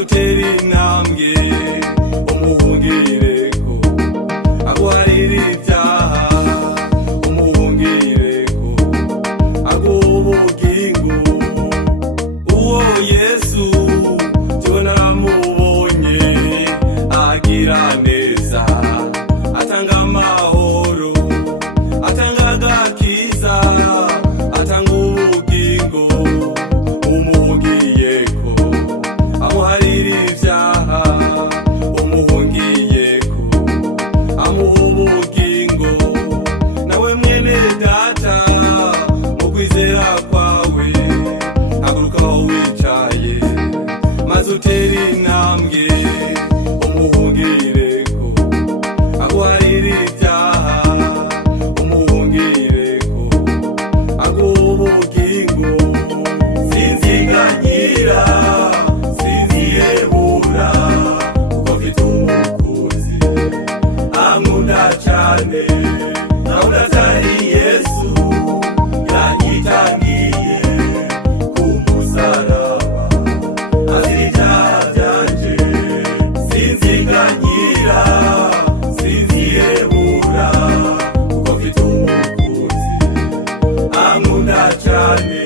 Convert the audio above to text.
utera intambwe umuhungireko aguharira ibyaha umuhungireko aguha ubugingo. Uwo Yesu jewe naramubonye agira neza, atanga amahoro, atanga agakiza, atanga ubugingo. Umuhungiyeko amuharira ibyaha umuhungiyeko amuha ubugingo. Nawe mwene data mu kwizera kwawe haguruka aho wicaye maze utera intambwe umuhungireko aguharira ibyaha umuhungireko aguha ubugingo. Sinziganyira sinziyebura kuko mfite umukunzi ankunda cyane, nawe atari Yesu yanyitangiye ku musaraba azira ibyaha byanje. Sinziganyira sinziyebura kuko mfite umukunzi ankunda cyane.